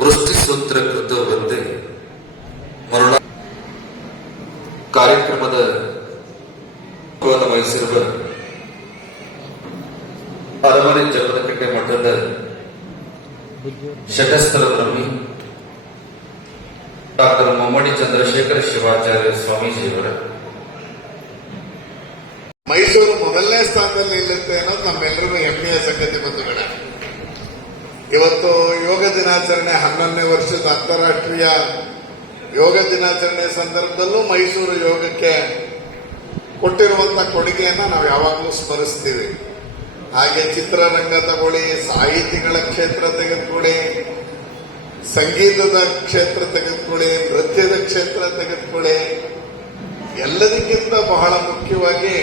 ವೃಷ್ಟಿಸೂತ್ರ ಕೃತ ಬಂದೆ ಮರುಳ ಕಾರ್ಯಕ್ರಮದ ವಹಿಸಿರುವ ಅರಮನೆ ಜಗದಕಟ್ಟೆ ಮಠದ ಶಟಸ್ಥರ ಬ್ರಹ್ಮಿ ಡಾಕ್ಟರ್ ಮೊಮ್ಮಡಿ ಚಂದ್ರಶೇಖರ ಶಿವಾಚಾರ್ಯ ಸ್ವಾಮೀಜಿಯವರ. ಮೈಸೂರು ಮೊದಲನೇ ಸ್ಥಾನದಲ್ಲಿ ನಿಲ್ಲುತ್ತೆ ಅನ್ನೋದು ನಮ್ಮೆಲ್ಲರಿಗೂ ಹೆಮ್ಮೆಯ ಸಂಗತಿ ಬಂಧುಗಳೇ. ಇವತ್ತು ಯೋಗ ದಿನಾಚರಣೆ ಹನ್ನೊಂದನೇ ವರ್ಷದ ಅಂತಾರಾಷ್ಟ್ರೀಯ ಯೋಗ ದಿನಾಚರಣೆ ಸಂದರ್ಭದಲ್ಲೂ ಮೈಸೂರು ಯೋಗಕ್ಕೆ ಕೊಟ್ಟಿರುವಂತ ಕೊಡುಗೆಯನ್ನು ನಾವು ಯಾವಾಗಲೂ ಸ್ಮರಿಸ್ತೀವಿ. ಹಾಗೆ ಚಿತ್ರರಂಗ ತಗೊಳ್ಳಿ, ಸಾಹಿತಿಗಳ ಕ್ಷೇತ್ರ ತೆಗೆದುಕೊಳ್ಳಿ, ಸಂಗೀತದ ಕ್ಷೇತ್ರ ತೆಗೆದುಕೊಳ್ಳಿ, ನೃತ್ಯದ ಕ್ಷೇತ್ರ ತೆಗೆದುಕೊಳ್ಳಿ. ಎಲ್ಲದಕ್ಕಿಂತ ಬಹಳ ಮುಖ್ಯವಾಗಿ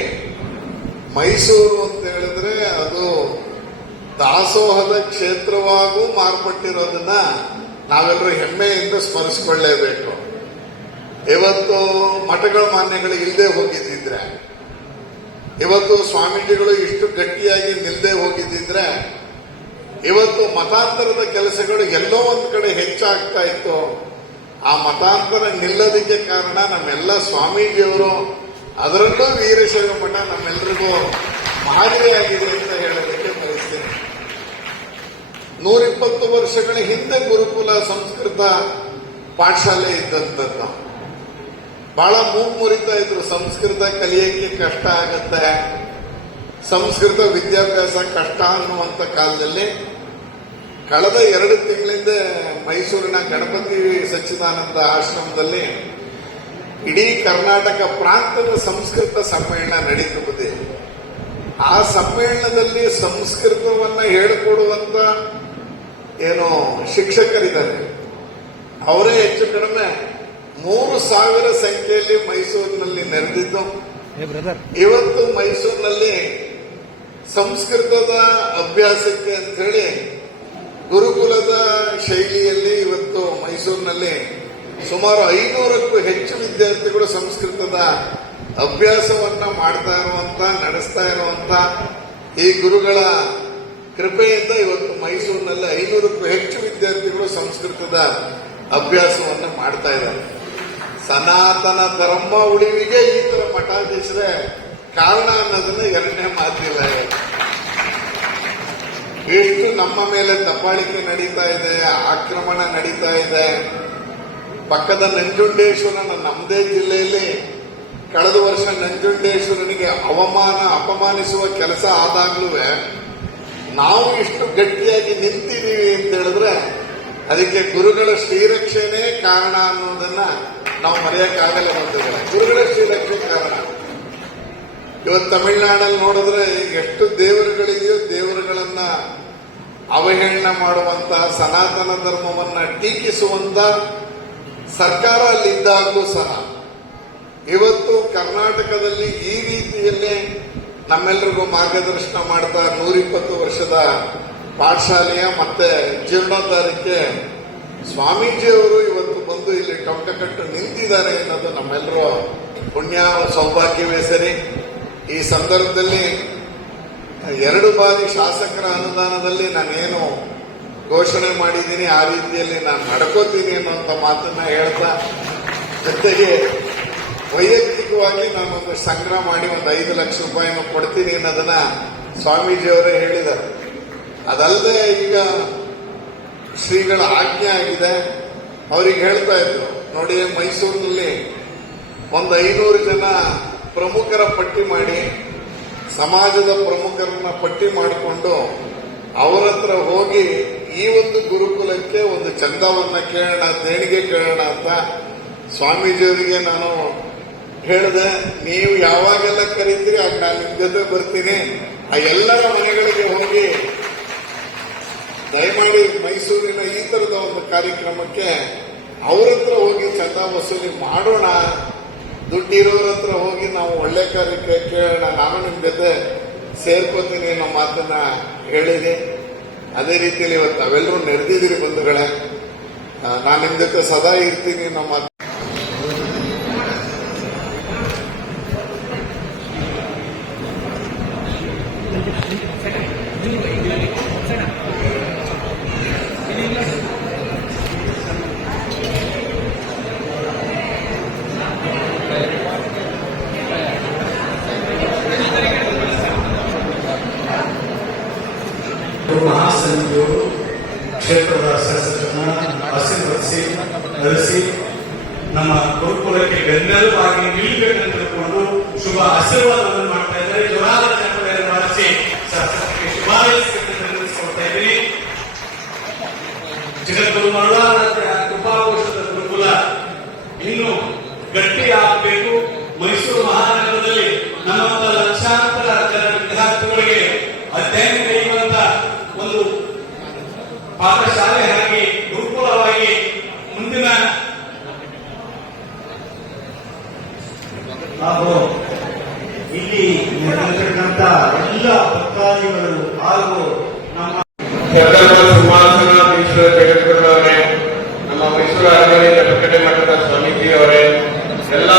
ಮೈಸೂರು ಅಂತ ಹೇಳಿದ್ರೆ ಅದು ದಾಸೋಹದ ಕ್ಷೇತ್ರವಾಗೂ ಮಾರ್ಪಟ್ಟಿರೋದನ್ನ ನಾವೆಲ್ಲರೂ ಹೆಮ್ಮೆಯಿಂದ ಸ್ಮರಿಸಿಕೊಳ್ಳೇಬೇಕು. ಇವತ್ತು ಮಠಗಳ ಮಾನ್ಯಗಳು ಇಲ್ಲದೆ ಹೋಗಿದ್ದಿದ್ರೆ, ಇವತ್ತು ಸ್ವಾಮೀಜಿಗಳು ಇಷ್ಟು ಗಟ್ಟಿಯಾಗಿ ನಿಲ್ಲದೆ ಹೋಗಿದ್ದಿದ್ರೆ, ಇವತ್ತು ಮತಾಂತರದ ಕೆಲಸಗಳು ಎಲ್ಲೋ ಒಂದು ಕಡೆ ಹೆಚ್ಚಾಗ್ತಾ ಇತ್ತು. ಆ ಮತಾಂತರ ನಿಲ್ಲದಕ್ಕೆ ಕಾರಣ ನಮ್ಮೆಲ್ಲ ಸ್ವಾಮೀಜಿಯವರು, ಅದರಲ್ಲೂ ವೀರಶೈವ ಮಠ ನಮ್ಮೆಲ್ಲರಿಗೂ ಮಾದರಿಯಾಗಿದೆ ಅಂತ ಬಯಸ್ತೇನೆ ನೂರಿಪ್ಪತ್ತು ವರ್ಷಗಳ ಹಿಂದೆ ಗುರುಕುಲ ಸಂಸ್ಕೃತ ಪಾಠಶಾಲೆ ಇದ್ದಂಥದ್ದು ಬಹಳ ಮೂಗ್ ಮುರಿತಾ ಇದ್ರು. ಸಂಸ್ಕೃತ ಕಲಿಯಕ್ಕೆ ಕಷ್ಟ ಆಗತ್ತೆ. ಸಂಸ್ಕೃತ ವಿದ್ಯಾಭ್ಯಾಸ ಕಷ್ಟ ಅನ್ನುವಂಥ ಕಾಲದಲ್ಲಿ ಕಳೆದ ಎರಡು ತಿಂಗಳಿಂದ ಮೈಸೂರಿನ ಗಣಪತಿ ಸಚ್ಚಿದಾನಂದ ಆಶ್ರಮದಲ್ಲಿ ಇಡೀ ಕರ್ನಾಟಕ ಪ್ರಾಂತದ ಸಂಸ್ಕೃತ ಸಮ್ಮೇಳನ ನಡೀತು ಆ ಸಮ್ಮೇಳನದಲ್ಲಿ ಸಂಸ್ಕೃತವನ್ನ ಹೇಳಿಕೊಡುವಂತ ಏನು ಶಿಕ್ಷಕರಿದ್ದಾರೆ. ಅವರೇ ಹೆಚ್ಚು ಕಡಿಮೆ ಮೂರು ಸಾವಿರ ಸಂಖ್ಯೆಯಲ್ಲಿ ಮೈಸೂರಿನಲ್ಲಿ ನೆರೆದಿದ್ದು. ಇವತ್ತು ಮೈಸೂರಿನಲ್ಲಿ ಸಂಸ್ಕೃತದ ಅಭ್ಯಾಸಕ್ಕೆ ಅಂತ ಹೇಳಿ ಗುರುಕುಲದ ಶೈಲಿಯಲ್ಲಿ ಇವತ್ತು ಮೈಸೂರಿನಲ್ಲಿ ಸುಮಾರು ಐನೂರಕ್ಕೂ ಹೆಚ್ಚು ವಿದ್ಯಾರ್ಥಿಗಳು ಸಂಸ್ಕೃತದ ಅಭ್ಯಾಸವನ್ನ ಮಾಡ್ತಾ ಇರುವಂತ ನಡೆಸ್ತಾ ಇರುವಂತ ಈ ಗುರುಗಳ ಕೃಪೆಯಿಂದ ಇವತ್ತು ಮೈಸೂರಿನಲ್ಲಿ ಐನೂರಕ್ಕೂ ಹೆಚ್ಚು ವಿದ್ಯಾರ್ಥಿಗಳು ಸಂಸ್ಕೃತದ ಅಭ್ಯಾಸವನ್ನು ಮಾಡ್ತಾ ಇದ್ದಾರೆ. ಸನಾತನ ಧರ್ಮ ಉಳಿವಿಗೆ ಈ ತರ ಮಠಾಧೀಶರೇ, ಕಾರಣ ಅನ್ನೋದನ್ನ ಎರಡನೇ ಮಾತಿಲ್ಲ ಎಷ್ಟು ನಮ್ಮ ಮೇಲೆ ದಬ್ಬಾಳಿಕೆ ನಡೀತಾ ಇದೆ, ಆಕ್ರಮಣ ನಡೀತಾ ಇದೆ. ಪಕ್ಕದ ನಂಜುಂಡೇಶ್ವರನ ನಮ್ಮದೇ ಜಿಲ್ಲೆಯಲ್ಲಿ ಕಳೆದ ವರ್ಷ ನಂಜುಂಡೇಶ್ವರನಿಗೆ ಅವಮಾನ, ಅಪಮಾನಿಸುವ ಕೆಲಸ ಆದಾಗ್ಲೂ ನಾವು ಇಷ್ಟು ಗಟ್ಟಿಯಾಗಿ ನಿಂತಿದ್ದೀವಿ ಅಂತ ಹೇಳಿದ್ರೆ ಅದಕ್ಕೆ ಗುರುಗಳ ಶ್ರೀರಕ್ಷೆನೇ ಕಾರಣ ಅನ್ನೋದನ್ನ ನಾವು ಮರೆಯಕ್ಕಾಗಲ್ಲ ಗುರುಗಳ ಶ್ರೀರಕ್ಷೆ ಕಾರಣ. ಇವತ್ತು ತಮಿಳುನಾಡಲ್ಲಿ ನೋಡಿದ್ರೆ ಎಷ್ಟು ದೇವರುಗಳಿದೆಯೋ ದೇವರುಗಳನ್ನ ಅವಹೇಳನ ಮಾಡುವಂತ ಸನಾತನ ಧರ್ಮವನ್ನ ಟೀಕಿಸುವಂತ ಸರ್ಕಾರ ಅಲ್ಲಿದ್ದಾಗಲೂ ಸಹ. ಇವತ್ತು ಕರ್ನಾಟಕದಲ್ಲಿ ಈ ರೀತಿಯಲ್ಲೇ ನಮ್ಮೆಲ್ಲರಿಗೂ ಮಾರ್ಗದರ್ಶನ ಮಾಡ್ತಾ ನೂರಿಪ್ಪತ್ತು ವರ್ಷದ ಪಾಠಶಾಲೆಯ ಮತ್ತೆ ಜೀರ್ಣೋದ್ಧಾರಕ್ಕೆ ಸ್ವಾಮೀಜಿಯವರು ಇವತ್ತು ಬಂದು ಇಲ್ಲಿ ಟೊಂಕಕಟ್ಟು ನಿಂತಿದ್ದಾರೆ ಅನ್ನೋದು ನಮ್ಮೆಲ್ಲರೂ ಪುಣ್ಯ ಸೌಭಾಗ್ಯವೇ ಸರಿ. ಈ ಸಂದರ್ಭದಲ್ಲಿ ಎರಡು ಬಾರಿ ಶಾಸಕರ ಅನುದಾನದಲ್ಲಿ ನಾನೇನು ಘೋಷಣೆ ಮಾಡಿದ್ದೀನಿ, ಆ ರೀತಿಯಲ್ಲಿ ನಾನು ನಡ್ಕೋತೀನಿ ಅನ್ನುವಂಥ ಮಾತನ್ನ ಹೇಳ್ತಾ ಜೊತೆಗೆ ವೈಯಕ್ತಿಕವಾಗಿ ನಾನೊಂದು ಸಂಗ್ರಹ ಮಾಡಿ ಒಂದು ಐದು ಲಕ್ಷ ರೂಪಾಯಿನ ಕೊಡ್ತೀನಿ ಅನ್ನೋದನ್ನ ಸ್ವಾಮೀಜಿಯವರೇ ಹೇಳಿದ್ದಾರೆ. ಅದಲ್ಲದೆ ಈಗ ಶ್ರೀಗಳ ಆಜ್ಞೆ ಆಗಿದೆ. ಅವ್ರಿಗೆ ಹೇಳ್ತಾ ಇದ್ರು. ನೋಡಿ, ಮೈಸೂರಿನಲ್ಲಿ ಒಂದು ಐನೂರು ಜನ ಪ್ರಮುಖರ ಪಟ್ಟಿ ಮಾಡಿ, ಸಮಾಜದ ಪ್ರಮುಖರನ್ನ ಪಟ್ಟಿ ಮಾಡಿಕೊಂಡು ಅವರ ಹತ್ರ ಹೋಗಿ ಈ ಒಂದು ಗುರುಕುಲಕ್ಕೆ ಒಂದು ಚಂದವನ್ನ ಕೇಳೋಣ, ದೇಣಿಗೆ ಕೇಳೋಣ ಅಂತ ಸ್ವಾಮೀಜಿಯವರಿಗೆ ನಾನು ಹೇಳಿದೆ, ನೀವು ಯಾವಾಗೆಲ್ಲ ಕರೀತೀರಿ, ಆಗ ನಾನು ನಿಮ್ ಜೊತೆ ಬರ್ತೀನಿ. ಆ ಎಲ್ಲರ ಮನೆಗಳಿಗೆ ಹೋಗಿ, ದಯಮಾಡಿ ಮೈಸೂರಿನ ಈ ತರದ ಒಂದು ಕಾರ್ಯಕ್ರಮಕ್ಕೆ ಅವ್ರ ಹತ್ರ ಹೋಗಿ ಚಂದ ವಸೂಲಿ ಮಾಡೋಣ. ದುಡ್ಡಿರೋರ ಹತ್ರ ಹೋಗಿ ನಾವು ಒಳ್ಳೆ ಕಾರ್ಯಕ್ಕೆ ಕೇಳೋಣ. ನಾನು ನಿಮ್ ಜೊತೆ ಸೇರ್ಕೋತೀನಿ ಅನ್ನೋ ಮಾತನ್ನ ಹೇಳಿದೆ. ಅದೇ ರೀತಿಯಲ್ಲಿ ಇವತ್ತು ಅವೆಲ್ಲರೂ ನೆರೆದಿದ್ದೀರಿ ಬಂಧುಗಳೇ. ನಾನು ನಿಮ್ ಜೊತೆ ಸದಾ ಇರ್ತೀನಿ ಅನ್ನೋ ಮಾತು ಗಟ್ಟಿ ಆಗಬೇಕು ಮೈಸೂರು ಮಹಾನಗರದಲ್ಲಿ ನಮ್ಮ ಲಕ್ಷಾಂತರ ಜನ ವಿದ್ಯಾರ್ಥಿಗಳಿಗೆ ಅಧ್ಯಯನ ಕೈಗೊಂಡ ಒಂದು ಪಾಠಶಾಲೆ ಆಗಿ ಗುರುಕುಲವಾಗಿ ಮುಂದಿನ ಇಲ್ಲಿ ನೆರೆದಿರ್ತಕ್ಕಂಥ ಎಲ್ಲ ಭಕ್ತಾದಿಗಳು ಹಾಗೂ ನಮ್ಮ ಮೈಸೂರು ಜಗದ್ಗುರುವರೇ ನಮ್ಮ ಮೈಸೂರು ಅರಮನೆಯಿಂದ ಪ್ರಕಟಣೆ ಮಠದ ಸ್ವಾಮೀಜಿಯವರೇ ಎಲ್ಲ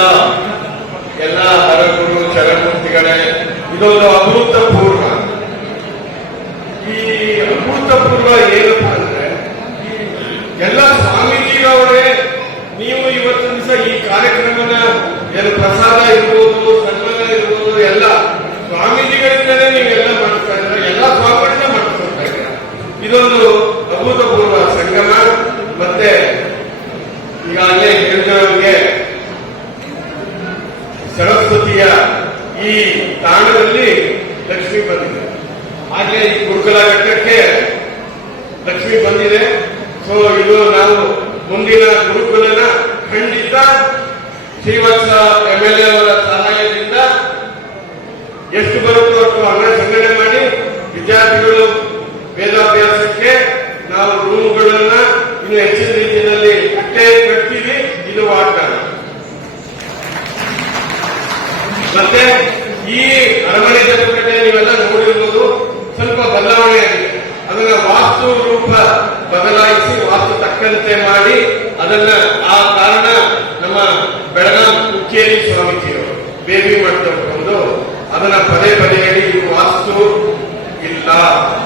ಎಲ್ಲ ಹರಗುರು ಚರಮೂರ್ತಿಗಳೇ ಇದೊಂದು ಅಭೂತಪೂರ್ವ ಈ ಅಭೂತಪೂರ್ವ ಏನಪ್ಪ ಅಂದ್ರೆ ಈ ಎಲ್ಲ ಸ್ವಾಮೀಜಿಗಳವರೇ ನೀವು ಇವತ್ತು ದಿವಸ ಈ ಕಾರ್ಯಕ್ರಮನ ಏನು ಪ್ರಸಾದ ಇರ್ಬೋದು ಸನ್ಮಾನ ಇರ್ಬೋದು ಎಲ್ಲ ಸ್ವಾಮೀಜಿಗಳಿಂದಲೇ ನೀವೆಲ್ಲ ಮಾಡ್ತಾ ಇದ್ದೀರ ಎಲ್ಲ ಸ್ವಾಮಿಗಳಿಂದ ಮಾಡ್ಕೊಳ್ತಾ ಇದ್ದೀರ ಇದೊಂದು ಅಭೂತಪೂರ್ವ ಸಂಗಮ ಮತ್ತೆ ಈಗಾಗಲೇ ಹೇಳಿದವರಿಗೆ ಸರಸ್ವತಿಯ ಈ ತಾಣದಲ್ಲಿ ಲಕ್ಷ್ಮಿ ಬಂದಿದೆ ಹಾಗೆ ಈ ಗುರುಕುಲ ಘಟ್ಟಕ್ಕೆ ಲಕ್ಷ್ಮಿ ಬಂದಿದೆ. ಸೊ ಇದು ನಾವು ಮುಂದಿನ ಗುರುಕುಲನ ಖಂಡಿತ ಶ್ರೀವತ್ಸ ಎಂ ಎಲ್ ಎ ಅವರ ಸಹಾಯದಿಂದ ಎಷ್ಟು ಬರುತ್ತೋ ಅಷ್ಟು ಹಣ ಸಂಗ್ರಹಣೆ ಮಾಡಿ ವಿದ್ಯಾರ್ಥಿಗಳು ವೇದಾಭ್ಯಾಸಕ್ಕೆ ನಾವು ರೂಮ್ಗಳನ್ನ ಇನ್ನು ಹೆಚ್ಚಿನ ರೀತಿಯಲ್ಲಿ ಕಟ್ಟೆ ಕಟ್ತೀವಿ ಇದು ವಾಗ್ದಾನ ಮತ್ತೆ ಈ ಅರಮನೆ ಜನಪಡೆ ನೀವೆಲ್ಲ ನೋಡಿರ್ಬೋದು ಸ್ವಲ್ಪ ಬದಲಾವಣೆ ಆಗಿದೆ ಅದನ್ನ ವಾಸ್ತು ರೂಪ ಬದಲಾಯಿಸಿ ವಾಸ್ತು ತಕ್ಕಂತೆ ಮಾಡಿ ಅದನ್ನ ಆ ಕಾರಣ ನಮ್ಮ ಬೆಳಗಾಂ ಕುಕ್ಕೇರಿ ಸ್ವಾಮೀಜಿಯವರು ಬೇಬಿ ಮಾಡ್ಕೊಂಡು ಅದನ್ನ ಪದೇ ಪದೇ ಹೇಳಿ, ಇದು ವಾಸ್ತು ಇಲ್ಲ.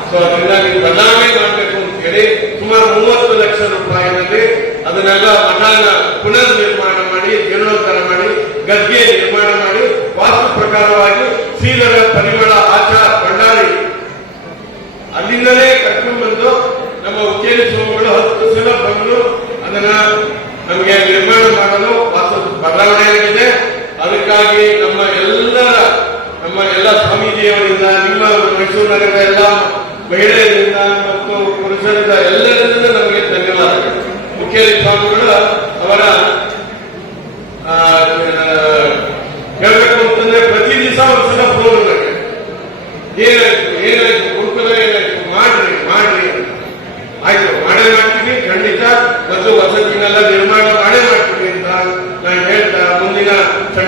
ಸೊ ಅದನ್ನ ನೀವು ಬದಲಾವಣೆ ಮಾಡಬೇಕು ಅಂತ ಹೇಳಿ ಸುಮಾರು ಮೂವತ್ತು ಲಕ್ಷ ರೂಪಾಯಿನಲ್ಲಿ ಅದನ್ನೆಲ್ಲ ಮಠನ ಪುನರ್ ನಿರ್ಮಾಣ ಮಾಡಿ, ಜೀರ್ಣೋದ್ಧಾರ ಮಾಡಿ ಗದ್ದೆ ನಿರ್ಮಾಣ ಮಾಡಿ, ವಾಸ್ತು ಪ್ರಕಾರವಾಗಿ ಶ್ರೀಧರ ಪರಿಮಳ ಆಚಾರ ಭಂಡಾರಿ ಅಲ್ಲಿಂದಲೇ ಕರ್ಕೊಂಡು ಬಂದು ನಮ್ಮ ಸ್ವಾಮಿಗಳು ಹತ್ತು ಸಲ ಬಂದು ಅದನ್ನ ನಮಗೆ ನಿರ್ಮಾಣ ಮಾಡಲು ಬದಲಾವಣೆಯಾಗಿದೆ ಅದಕ್ಕಾಗಿ ನಮ್ಮ ಎಲ್ಲರ, ನಮ್ಮ ಎಲ್ಲ ಸ್ವಾಮೀಜಿಯವರಿಂದ, ನಿಮ್ಮ ಮೈಸೂರು ನಗರದ ಎಲ್ಲ ಮಹಿಳೆಯರಿಂದ ಮತ್ತು ಪುರುಷರಿಂದ ಎಲ್ಲರಿಂದ ನಮಗೆ ಧನ್ಯವಾದಗಳು. ಮುಖ್ಯ ಸ್ವಾಮಿಗಳು ಅವರ ಆ, ಹೇಳ್ಬೇಕು ಅಂತಂದ್ರೆ ಪ್ರತಿ ದಿವಸ ಒಂದ್ಸಲ ಫೋನ್ ನನಗೆ ಏನಾಯ್ತು ಏನಾಯ್ತು ಗುರುಕುಲ ಏನಾಯ್ತು ಮಾಡ್ರಿ ಮಾಡ್ರಿ ಅಂತ. ಆಯ್ತು ಮಾಡೇ ಮಾಡ್ತೀವಿ ಖಂಡಿತ ಮತ್ತು ವಸತಿನೆಲ್ಲ ನಿರ್ಮಾಣ ಮಾಡೇ ಮಾಡ್ತೀವಿ ಅಂತ ನಾನು ಹೇಳ್ತಾ ಮುಂದಿನ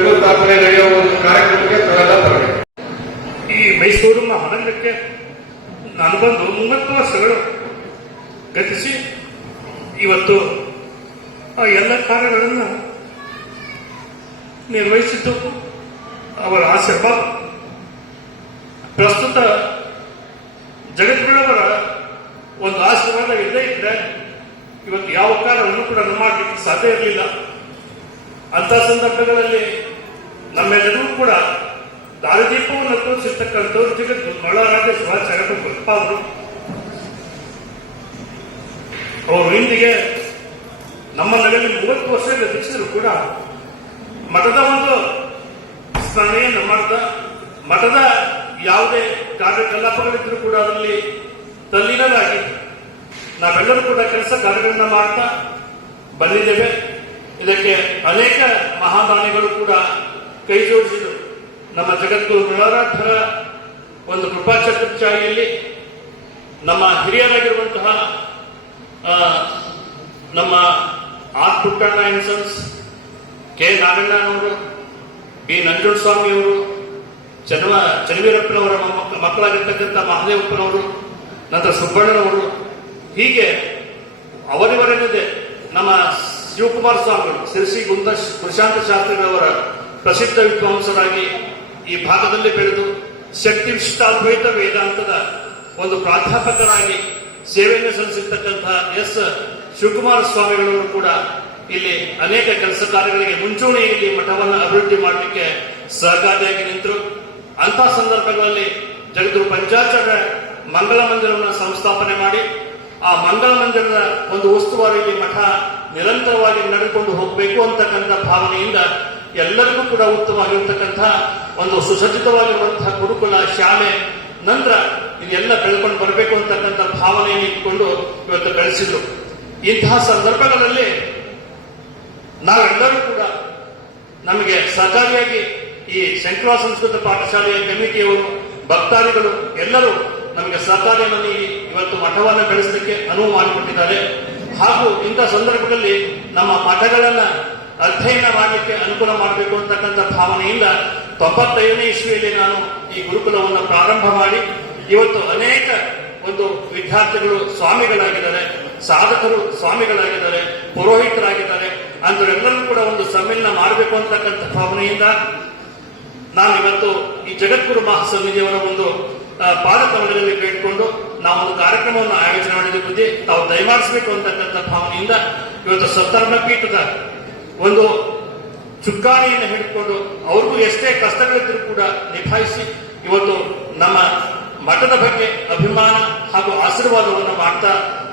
ಶಂಕುಸ್ಥಾಪನೆ ನಡೆಯುವ ಒಂದು ಕಾರ್ಯಕ್ರಮಕ್ಕೆ ತರಲ್ಲ ಈ ಮೈಸೂರಿನ ಮಹಾನಗರಕ್ಕೆ ನಾನು ಬಂದು ಮೂವತ್ತು ವರ್ಷಗಳು ಗತಿಸಿ ಇವತ್ತು ಆ ಎಲ್ಲ ಕಾರ್ಯಗಳನ್ನು ನಿರ್ವಹಿಸಿದ್ದು ಅವರ ಆಶೀರ್ವಾದ. ಪ್ರಸ್ತುತ ಜಗದ್ಗುರುವರ ಒಂದು ಆಶೀರ್ವಾದ ಇಲ್ಲದೇ ಇದ್ರೆ ಇವತ್ತು ಯಾವ ಕಾರ್ಯವನ್ನು ಕೂಡ ಮಾಡಲಿಕ್ಕೆ ಸಾಧ್ಯ ಇರಲಿಲ್ಲ. ಅಂತ ಸಂದರ್ಭಗಳಲ್ಲಿ ನಮ್ಮೆಲ್ಲರೂ ಕೂಡ ದಾರಿದೀಪವನ್ನು ತೋರಿಸಿರ್ತಕ್ಕಂಥವ್ರು ಜಗತ್ತು ಮಳರಾಜೇಶ್ವರ ಜಗತ್ತ ಅವರು. ಅವರು ಇಂದಿಗೆ ನಮ್ಮ ನಗರಲ್ಲಿ ಮೂವತ್ತು ವರ್ಷ ಗತಿಸಿದ್ರು ಕೂಡ ಮಠದ ಒಂದು ಸ್ಮರಣೆಯನ್ನು ಮಾಡ್ತಾ ಮಠದ ಯಾವುದೇ ಕಾರ್ಯಕಲಾಪಗಳಿದ್ರು ಕೂಡ ಅದರಲ್ಲಿ ತಲ್ಲೀನರಾಗಿ ನಾವೆಲ್ಲರೂ ಕೂಡ ಕೆಲಸ ಕಾರ್ಯಗಳನ್ನ ಮಾಡ್ತಾ ಬಂದಿದ್ದೇವೆ. ಇದಕ್ಕೆ ಅನೇಕ ಮಹಾದಾನಿಗಳು ಕೂಡ ಕೈ ಜೋಡಿಸಿದರು. ನಮ್ಮ ಜಗದ್ಗುರು ಮೃಳರಾಠರ ಒಂದು ಚಾಯಿಯಲ್ಲಿ ನಮ್ಮ ಹಿರಿಯರಾಗಿರುವಂತಹ ನಮ್ಮ R Puttanna and sons K ನಾರಾಯಣನವರು B ನಂಜುಂಡಸ್ವಾಮಿಯವರು ಚನ್ನ ಚನ್ನವೀರಪ್ಪನವರ ಮಕ್ಕಳಾಗಿರ್ತಕ್ಕಂಥ ಮಹದೇವಪ್ಪನವರು, ನಂತರ ಸುಬ್ಬಣ್ಣನವರು, ಹೀಗೆ ಅವರಿವರೇನಿದೆ ನಮ್ಮ ಶಿವಕುಮಾರ ಸ್ವಾಮಿಗಳು ಶಿರಸಿ ಗುಂದ ಪ್ರಶಾಂತ ಶಾಸ್ತ್ರಿಗಳವರ ಪ್ರಸಿದ್ಧ ವಿದ್ವಾಂಸರಾಗಿ ಈ ಭಾಗದಲ್ಲಿ ಬೆಳೆದು ಶಕ್ತಿ ವಿಶಿಷ್ಟಾದ್ವೈತ ವೇದಾಂತದ ಒಂದು ಪ್ರಾಧ್ಯಾಪಕರಾಗಿ ಸೇವೆಯನ್ನು ಸಲ್ಲಿಸಿರ್ತಕ್ಕಂತಹ ಎಸ್. ಶಿವಕುಮಾರ ಸ್ವಾಮಿಗಳವರು ಕೂಡ ಇಲ್ಲಿ ಅನೇಕ ಕೆಲಸ ಕಾರ್ಯಗಳಿಗೆ ಮುಂಚೂಣಿಯಲ್ಲಿ ಮಠವನ್ನು ಅಭಿವೃದ್ಧಿ ಮಾಡಲಿಕ್ಕೆ ಸಹಕಾರಿಯಾಗಿ ನಿಂತರು. ಅಂತಹ ಸಂದರ್ಭಗಳಲ್ಲಿ ಜಗದ್ರು ಪಂಚಾಚಾರ್ಯ ಮಂಗಳ ಮಂದಿರವನ್ನು ಸಂಸ್ಥಾಪನೆ ಮಾಡಿ, ಆ ಮಂಗಳ ಮಂದಿರದ ಒಂದು ಉಸ್ತುವಾರಿಯಲ್ಲಿ ಮಠ ನಿರಂತರವಾಗಿ ನಡೆದುಕೊಂಡು ಹೋಗಬೇಕು ಅಂತಕ್ಕಂಥ ಭಾವನೆಯಿಂದ ಎಲ್ಲರಿಗೂ ಕೂಡ ಉತ್ತಮವಾಗಿರ್ತಕ್ಕಂತಹ ಒಂದು ಸುಸಜ್ಜಿತವಾಗಿರುವಂತಹ ಗುರುಕುಲ ಶಾಲೆ ನಂತರ ಇದೆಲ್ಲ ಬೆಳ್ಕೊಂಡು ಬರಬೇಕು ಅಂತಕ್ಕಂಥ ಭಾವನೆಯನ್ನು ಇಟ್ಕೊಂಡು ಇವತ್ತು ಬೆಳೆಸಿದ್ರು. ಇಂತಹ ಸಂದರ್ಭಗಳಲ್ಲಿ ನಾವೆಲ್ಲರೂ ಕೂಡ ನಮಗೆ ಸಹಕಾರಿಯಾಗಿ ಈ ಶಂಕರ ಸಂಸ್ಕೃತ ಪಾಠಶಾಲೆಯ ಕಮಿಟಿಯವರು, ಭಕ್ತಾದಿಗಳು ಎಲ್ಲರೂ ನಮಗೆ ಸಹಕಾರಿಯನ್ನು ನೀಡಿ ಇವತ್ತು ಮಠವನ್ನು ಬೆಳೆಸಲಿಕ್ಕೆ ಅನುವು ಮಾಡಿಕೊಟ್ಟಿದ್ದಾರೆ. ಹಾಗೂ ಇಂಥ ಸಂದರ್ಭದಲ್ಲಿ ನಮ್ಮ ಮಠಗಳನ್ನ ಅಧ್ಯಯನ ಮಾಡಲಿಕ್ಕೆ ಅನುಕೂಲ ಮಾಡಬೇಕು ಅಂತಕ್ಕಂಥ ಭಾವನೆಯಿಂದ ತೊಂಬತ್ತೈದನೇ ಇಸ್ವಿಯಲ್ಲಿ ನಾನು ಈ ಗುರುಕುಲವನ್ನು ಪ್ರಾರಂಭ ಮಾಡಿ ಇವತ್ತು ಅನೇಕ ಒಂದು ವಿದ್ಯಾರ್ಥಿಗಳು ಸ್ವಾಮಿಗಳಾಗಿದ್ದಾರೆ, ಸಾಧಕರು ಸ್ವಾಮಿಗಳಾಗಿದ್ದಾರೆ, ಪುರೋಹಿತರಾಗಿದ್ದಾರೆ ಅಂತವರೆಲ್ಲರೂ ಕೂಡ ಒಂದು ಸಮ್ಮೇಳನ ಮಾಡಬೇಕು ಅಂತಕ್ಕಂಥ ಭಾವನೆಯಿಂದ ನಾನು ಇವತ್ತು ಈ ಜಗದ್ಗುರು ಮಹಾಸನ್ನಿಧಿಯವರ ಒಂದು ಪಾದಕಮಲದಲ್ಲಿ ಬೇಡಿಕೊಂಡು ನಾವು ಒಂದು ಕಾರ್ಯಕ್ರಮವನ್ನು ಆಯೋಜನೆ ಮಾಡಿದ ಬಗ್ಗೆ ತಾವು ದಯಮಾಡಿಸಬೇಕು ಅಂತಕ್ಕಂಥ ಭಾವನೆಯಿಂದ ಇವತ್ತು ಸತ್ತರ್ಣ ಪೀಠದ ಒಂದು ಚುಕ್ಕಾಣಿಯನ್ನು ಹಿಡಿದುಕೊಂಡು ಅವ್ರಿಗೂ ಎಷ್ಟೇ ಕಷ್ಟಗಳಿದ್ರೂ ಕೂಡ ನಿಭಾಯಿಸಿ ಇವತ್ತು ನಮ್ಮ ಮಠದ ಬಗ್ಗೆ ಅಭಿಮಾನ ಹಾಗೂ ಆಶೀರ್ವಾದವನ್ನು ಮಾಡ್ತಾ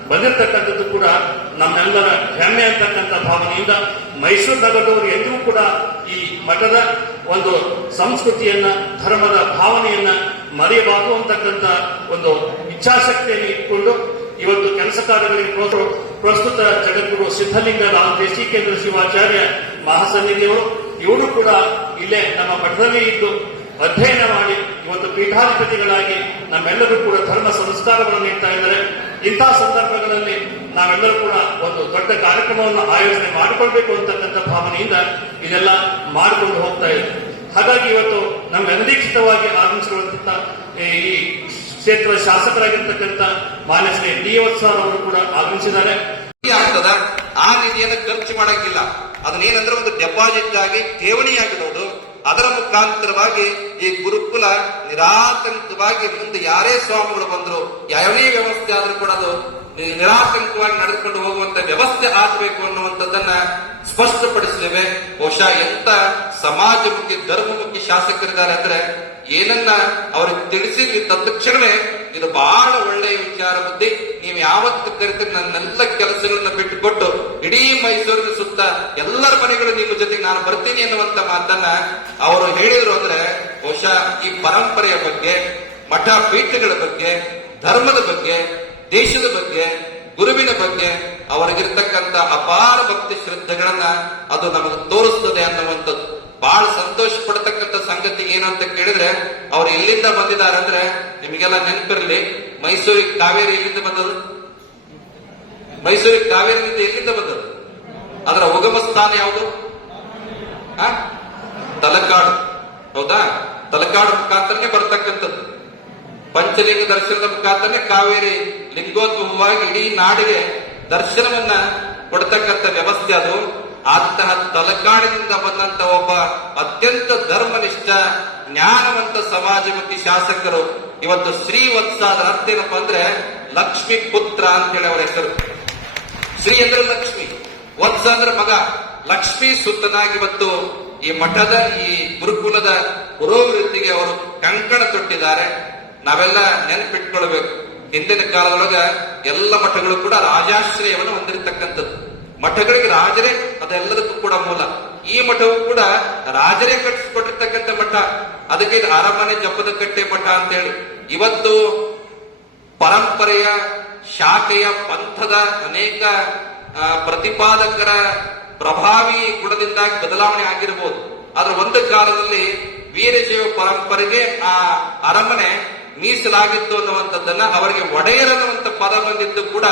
ಬಂದಿರತಕ್ಕಂಥದ್ದು ಕೂಡ ನಮ್ಮೆಲ್ಲರ ಹೆಮ್ಮೆ ಅಂತಕ್ಕಂಥ ಭಾವನೆಯಿಂದ ಮೈಸೂರು ನಗರದವರು ಎಂದಿಗೂ ಕೂಡ ಈ ಮಠದ ಒಂದು ಸಂಸ್ಕೃತಿಯನ್ನ, ಧರ್ಮದ ಭಾವನೆಯನ್ನ ಮರೆಯಬಾರದು ಅಂತಕ್ಕಂಥ ಒಂದು ಇಚ್ಛಾಶಕ್ತಿಯನ್ನು ಇಟ್ಕೊಂಡು ಇವತ್ತು ಕೆಲಸ ಕಾರ್ಯಗಳಿಗೆ ಪ್ರಸ್ತುತ ಜಗದ್ಗುರು ಸಿದ್ಧಲಿಂಗ ರಾಮ ದೇಶಿಕೇಂದ್ರ ಶಿವಾಚಾರ್ಯ ಮಹಾಸನ್ನಿಧಿಯವರು ಇವರು ಕೂಡ ಇಲ್ಲೇ ನಮ್ಮ ಮಠದಲ್ಲಿ ಇದ್ದು ಅಧ್ಯಯನ ಮಾಡಿ ಇವತ್ತು ಪೀಠಾಧಿಪತಿಗಳಾಗಿ ನಮ್ಮೆಲ್ಲರೂ ಕೂಡ ಧರ್ಮ ಸಂಸ್ಕಾರಗಳನ್ನು ನೀಡ್ತಾ ಇದ್ದಾರೆ. ಇಂತಹ ಸಂದರ್ಭಗಳಲ್ಲಿ ನಾವೆಲ್ಲರೂ ಕೂಡ ಒಂದು ದೊಡ್ಡ ಕಾರ್ಯಕ್ರಮವನ್ನು ಆಯೋಜನೆ ಮಾಡಿಕೊಳ್ಬೇಕು ಅಂತಕ್ಕಂಥ ಭಾವನೆಯಿಂದ ಇದೆಲ್ಲ ಮಾಡಿಕೊಂಡು ಹೋಗ್ತಾ ಇದೆ. ಹಾಗಾಗಿ ಇವತ್ತು ನಮ್ಮ ಅನಿರೀಕ್ಷಿತವಾಗಿ ಆಗಮಿಸಿರುವಂತಹ ಈ ಕ್ಷೇತ್ರದ ಶಾಸಕರಾಗಿರ್ತಕ್ಕಂಥ ಮಾನ್ಯ ಶ್ರೀ ಡಿ ಕೂಡ ಆಗಮಿಸಿದ್ದಾರೆ. ಆಗ್ತದ? ಆ ನಿಧಿಯನ್ನು ಖರ್ಚು ಮಾಡಂಗಿಲ್ಲ. ಅದನ್ನೇನಂದ್ರೆ ಒಂದು ಡೆಪಾಸಿಟ್ ಆಗಿ ಠೇವಣಿಯಾಗಿರೋದು ಅದರ ಮುಖಾಂತರವಾಗಿ ಈ ಗುರುಕುಲ ನಿರಾತಂಕವಾಗಿ ಮುಂದೆ ಯಾರೇ ಸ್ವಾಮಿಗಳು ಬಂದ್ರು ಯಾವನೇ ವ್ಯವಸ್ಥೆ ಆದ್ರೂ ಕೂಡ ಅದು ನಿರಾತಂಕವಾಗಿ ನಡೆದುಕೊಂಡು ಹೋಗುವಂತ ವ್ಯವಸ್ಥೆ ಆಗಬೇಕು ಅನ್ನುವಂಥದ್ದನ್ನ ಸ್ಪಷ್ಟಪಡಿಸಿದೆ ಬಹುಶಃ ಎಂತ ಸಮಾಜಮುಖಿ, ಧರ್ಮಮುಖಿ ಶಾಸಕರಿದ್ದಾರೆ ಅಂದ್ರೆ ಏನನ್ನ ಅವ್ರಿಗೆ ತಿಳಿಸಿದ್ವಿ ತಕ್ಷಣವೇ, ಇದು ಬಹಳ ಒಳ್ಳೆಯ ವಿಚಾರ ಬುದ್ಧಿ. ನೀವು ಯಾವತ್ತು ಕರಿತೀರಿ ನನ್ನೆಲ್ಲ ಕೆಲಸಗಳನ್ನ ಬಿಟ್ಟುಕೊಟ್ಟು ಇಡೀ ಮೈಸೂರಿನ ಸುತ್ತ ಎಲ್ಲರ ಮನೆಗಳು ನಿಮ್ಮ ಜೊತೆಗೆ ನಾನು ಬರ್ತೀನಿ ಎನ್ನುವಂತ ಮಾತನ್ನ ಅವರು ಹೇಳಿದ್ರು ಅಂದ್ರೆ, ಬಹುಶಃ ಈ ಪರಂಪರೆಯ ಬಗ್ಗೆ ಮಠ ಪೀಠಗಳ ಬಗ್ಗೆ, ಧರ್ಮದ ಬಗ್ಗೆ, ದೇಶದ ಬಗ್ಗೆ, ಗುರುವಿನ ಬಗ್ಗೆ ಅವರಿಗಿರ್ತಕ್ಕಂಥ ಅಪಾರ ಭಕ್ತಿ ಶ್ರದ್ಧೆಗಳನ್ನ ಅದು ನಮಗೆ ತೋರಿಸ್ತದೆ ಅನ್ನುವಂಥದ್ದು. ಬಹಳ ಸಂತೋಷ ಪಡ್ತಕ್ಕಂಥ ಸಂಗತಿ ಏನಂತ ಕೇಳಿದ್ರೆ, ಅವ್ರು ಎಲ್ಲಿಂದ ಬಂದಿದ್ದಾರೆ ಅಂದ್ರೆ ನಿಮಗೆಲ್ಲ ನೆನಪಿರ್ಲಿ, ಮೈಸೂರಿಗೆ ಕಾವೇರಿ ಎಲ್ಲಿಂದ ಬಂದದು ಮೈಸೂರಿಗೆ ಕಾವೇರಿಯಿಂದ ಎಲ್ಲಿಂದ ಬಂದದು ಅದರ ಉಗಮ ಸ್ಥಾನ ಯಾವುದು? ತಲಕಾಡು. ಹೌದಾ? ತಲಕಾಡು ಮುಖಾಂತರನೇ ಬರ್ತಕ್ಕಂಥದ್ದು. ಪಂಚಲಿಂಗ ದರ್ಶನದ ಮುಖಾಂತರನೇ ಕಾವೇರಿ ಲಿಂಗೋದ್ಭವವಾಗಿ ಇಡೀ ನಾಡಿಗೆ ದರ್ಶನವನ್ನ ಕೊಡ್ತಕ್ಕಂಥ ವ್ಯವಸ್ಥೆ ಅದು. ಅಂತಹ ತಲಕಾಡಿನಿಂದ ಬಂದಂತ ಒಬ್ಬ ಅತ್ಯಂತ ಧರ್ಮನಿಷ್ಠ, ಜ್ಞಾನವಂತ ಸಮಾಜಮುಖಿ ಶಾಸಕರು ಇವತ್ತು ಶ್ರೀವತ್ಸ ಅದರ ಅರ್ಥ ಏನಪ್ಪ ಅಂದ್ರೆ ಲಕ್ಷ್ಮಿ ಪುತ್ರ ಅಂತ ಹೇಳಿ ಅವರ ಹೆಸರು. ಶ್ರೀ ಅಂದ್ರೆ ಲಕ್ಷ್ಮಿ, ವತ್ಸ ಅಂದ್ರೆ ಮಗ. ಲಕ್ಷ್ಮಿ ಸುತ್ತನಾಗಿ ಇವತ್ತು ಈ ಮಠದ, ಈ ಗುರುಕುಲದ ಪುರೋಭಿವೃದ್ಧಿಗೆ ಅವರು ಕಂಕಣ ತೊಟ್ಟಿದ್ದಾರೆ. ನಾವೆಲ್ಲ ನೆನಪಿಟ್ಕೊಳ್ಬೇಕು. ಹಿಂದಿನ ಕಾಲದೊಳಗ ಎಲ್ಲ ಮಠಗಳು ಕೂಡ ರಾಜಾಶ್ರಯವನ್ನು ಹೊಂದಿರತಕ್ಕಂಥದ್ದು. ಮಠಗಳಿಗೆ ರಾಜರೇ ಅದೆಲ್ಲದಕ್ಕೂ ಕೂಡ ಮೂಲ. ಈ ಮಠವು ಕೂಡ ರಾಜರೇ ಕಟ್ಟಿಸಿಕೊಟ್ಟಿರ್ತಕ್ಕಂಥ ಮಠ. ಅದಕ್ಕೆ ಅರಮನೆ ಜಪದ ಕಟ್ಟೆ ಮಠ ಅಂತೇಳಿ. ಇವತ್ತು ಪರಂಪರೆಯ, ಶಾಖೆಯ, ಪಂಥದ ಅನೇಕ ಪ್ರತಿಪಾದಕರ ಪ್ರಭಾವಿ ಗುಣದಿಂದಾಗಿ ಬದಲಾವಣೆ ಆಗಿರಬಹುದು ಆದ್ರೆ ಒಂದು ಕಾಲದಲ್ಲಿ ವೀರಶೈವ ಪರಂಪರೆಗೆ ಆ ಅರಮನೆ ಮೀಸಲಾಗಿತ್ತು ಅನ್ನುವಂಥದ್ದನ್ನ ಅವರಿಗೆ ಒಡೆಯರ್ ಅನ್ನುವಂಥ ಪದ ಬಂದಿದ್ದು ಕೂಡ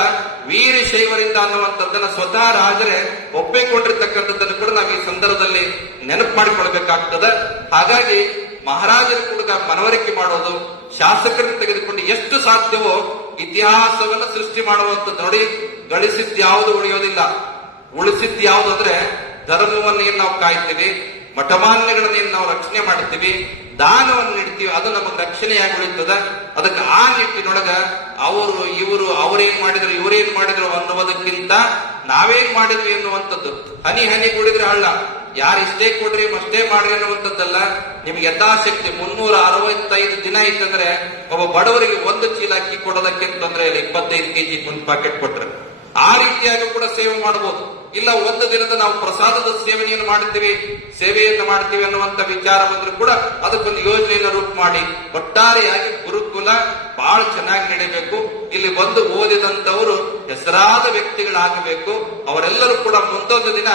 ವೀರಶೈವರಿಂದ ಅನ್ನುವಂಥದ್ದನ್ನ ಸ್ವತಃ ರಾಜರೇ ಒಪ್ಪಿಕೊಂಡಿರ್ತಕ್ಕಂಥದ್ದನ್ನು ಕೂಡ ನಾವು ಈ ಸಂದರ್ಭದಲ್ಲಿ ನೆನಪು ಮಾಡಿಕೊಳ್ಬೇಕಾಗ್ತದೆ. ಹಾಗಾಗಿ ಮಹಾರಾಜರ ಕೂಡ ಮನವರಿಕೆ ಮಾಡೋದು, ಶಾಸಕರನ್ನು ತೆಗೆದುಕೊಂಡು ಎಷ್ಟು ಸಾಧ್ಯವೋ ಇತಿಹಾಸವನ್ನ ಸೃಷ್ಟಿ ಮಾಡುವಂಥದ್ದು ನೋಡಿ ಗಳಿಸಿದ್ಯಾವುದು ಉಳಿಯೋದಿಲ್ಲ. ಉಳಿಸಿದ್ದು ಯಾವುದು ಅಂದ್ರೆ ನಾವು ಕಾಯ್ತೀವಿ, ಮಠಮಾನ್ಯಗಳನ್ನೇನು ನಾವು ರಕ್ಷಣೆ ಮಾಡ್ತೀವಿ ದಾನವನ್ನು ನೀಡ್ತೀವಿ, ಅದು ನಮಗೆ ರಕ್ಷಣೆಯಾಗಿ ಅದಕ್ಕೆ ಆ ನಿಟ್ಟಿನೊಳಗ ಅವರು, ಇವರು, ಅವರೇನ್ ಮಾಡಿದ್ರು, ಇವರೇನ್ ಮಾಡಿದ್ರು ಅನ್ನುವುದಕ್ಕಿಂತ ನಾವೇನ್ ಮಾಡಿದ್ವಿ ಎನ್ನುವಂಥದ್ದು. ಹನಿ ಹನಿ ಕುಡಿದ್ರೆ ಅಲ್ಲ ಯಾರು ಇಷ್ಟೇ ಕೊಡ್ರಿ, ಅಷ್ಟೇ ಮಾಡ್ರಿ ಅನ್ನುವಂಥದ್ದಲ್ಲ ನಿಮ್ಗೆ ಯಥಾಶಕ್ತಿ ಮುನ್ನೂರ ಅರವತ್ತೈದು ದಿನ ಇತ್ತಂದ್ರೆ ಒಬ್ಬ ಬಡವರಿಗೆ ಒಂದು ಚೀಲ ಅಕ್ಕಿ ಕೊಡೋದಕ್ಕೆ ತೊಂದರೆ ಇಲ್ಲ, ಇಪ್ಪತ್ತೈದು ಕೆಜಿ ಒಂದು ಪ್ಯಾಕೆಟ್ ಕೊಟ್ರೆ. ಆ ರೀತಿಯಾಗಿ ಕೂಡ ಸೇವೆ ಮಾಡಬಹುದು ಇಲ್ಲ, ಒಂದು ದಿನದ ನಾವು ಪ್ರಸಾದದ ಸೇವನೆಯನ್ನು ಮಾಡ್ತೀವಿ ಸೇವೆಯನ್ನು ಮಾಡ್ತೀವಿ ಅನ್ನುವಂತ ವಿಚಾರ ಬಂದ್ರು ಕೂಡ ಅದಕ್ಕೊಂದು ಯೋಜನೆಯನ್ನು ರೂಪ ಮಾಡಿ, ಒಟ್ಟಾರೆಯಾಗಿ ಗುರುಕುಲ ಬಹಳ ಚೆನ್ನಾಗಿ ನಡೀಬೇಕು. ಇಲ್ಲಿ ಬಂದು ಓದಿದಂತವರು ಹೆಸರಾದ ವ್ಯಕ್ತಿಗಳಾಗಬೇಕು. ಅವರೆಲ್ಲರೂ ಕೂಡ ಮುಂದೊಂದು ದಿನ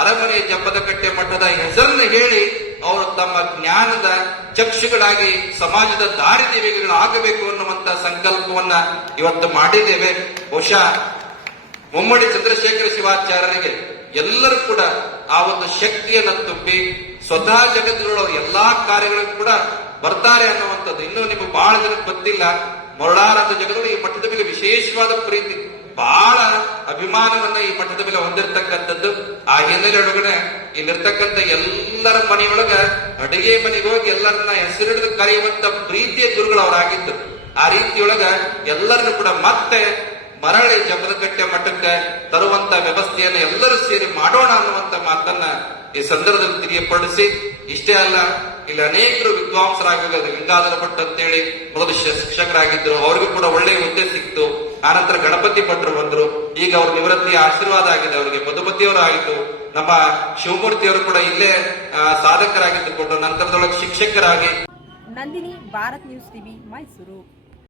ಅರಮನೆ ಜಪ್ಪದಕಟ್ಟೆ ಮಠದ ಹೆಸರನ್ನು ಹೇಳಿ, ಅವರು ತಮ್ಮ ಜ್ಞಾನದ ಚಕ್ಷುಗಳಾಗಿ ಸಮಾಜದ ದಾರಿದೀವಿಗಳಾಗಬೇಕು ಅನ್ನುವಂತ ಸಂಕಲ್ಪವನ್ನ ಇವತ್ತು ಮಾಡಿದ್ದೇವೆ. ಬಹುಶಃ ಮುಮ್ಮಡಿ ಚಂದ್ರಶೇಖರ ಶಿವಾಚಾರ್ಯರಿಗೆ ಎಲ್ಲರೂ ಕೂಡ ಆ ಒಂದು ಶಕ್ತಿಯನ್ನು ತುಂಬಿ ಸ್ವತಃ ಜಗತ್ತಿನ ಎಲ್ಲಾ ಕಾರ್ಯಗಳಿಗೂ ಕೂಡ ಬರ್ತಾರೆ ಅನ್ನುವಂಥದ್ದು. ಇನ್ನೂ ನಿಮಗೆ ಬಹಳ ಜನಕ್ಕೆ ಗೊತ್ತಿಲ್ಲ. ಮೊರಳಾರದ ಜಗಗಳು ಈ ಮಠದ ಮೇಲೆ ವಿಶೇಷವಾದ ಪ್ರೀತಿ. ಬಹಳ ಅಭಿಮಾನವನ್ನ ಈ ಮಠದ ಮೇಲೆ ಹೊಂದಿರತಕ್ಕಂಥದ್ದು. ಆ ಹಿನ್ನೆಲೆ ಒಳಗಡೆ ಇಲ್ಲಿರ್ತಕ್ಕಂಥ ಎಲ್ಲರ ಮನೆಯೊಳಗ ಅಡಿಗೆ ಮನೆಗೆ ಹೋಗಿ ಎಲ್ಲರನ್ನ ಹೆಸರಿಡಿದು ಕರೆಯುವಂತ ಪ್ರೀತಿಯ ಗುರುಗಳು ಅವರಾಗಿದ್ದು ಆ ರೀತಿಯೊಳಗ ಎಲ್ಲರನ್ನು ಕೂಡ ಮತ್ತೆ ಮರಳಿ ಜಮದಕಟ್ಟೆ ಮಠಕ್ಕೆ ತರುವಂತ ವ್ಯವಸ್ಥೆಯನ್ನು ಎಲ್ಲರೂ ಸೇರಿ ಮಾಡೋಣ ಅನ್ನುವಂತ ಮಾತನ್ನ ಈ ಸಂದರ್ಭದಲ್ಲಿ ತಿಳಿಯಪಡಿಸಿ, ಇಷ್ಟೇ ಅಲ್ಲ, ಇಲ್ಲಿ ಅನೇಕರು ವಿದ್ವಾಂಸರಾಗಿದ್ದಾರೆ ಗಂಗಾಧರ ಭಟ್ ಅಂತೇಳಿ ಮೊದಲು ಶಿಕ್ಷಕರಾಗಿದ್ರು ಅವ್ರಿಗೂ ಕೂಡ ಒಳ್ಳೆಯ ಹುದ್ದೆ ಸಿಕ್ತು. ಆನಂತರ ಗಣಪತಿ ಭಟ್ರು ಬಂದ್ರು. ಈಗ ಅವ್ರ ನಿವೃತ್ತಿಯ ಆಶೀರ್ವಾದ ಆಗಿದೆ, ಅವರಿಗೆ ಮಧುಮತಿಯವರು ಆಯಿತು ನಮ್ಮ ಶಿವಮೂರ್ತಿಯವರು ಕೂಡ ಇಲ್ಲೇ ಸಾಧಕರಾಗಿದ್ದುಕೊಂಡು ನಂತರದೊಳಗೆ ಶಿಕ್ಷಕರಾಗಿ. Nandini, Bharat news TV, Mysuru.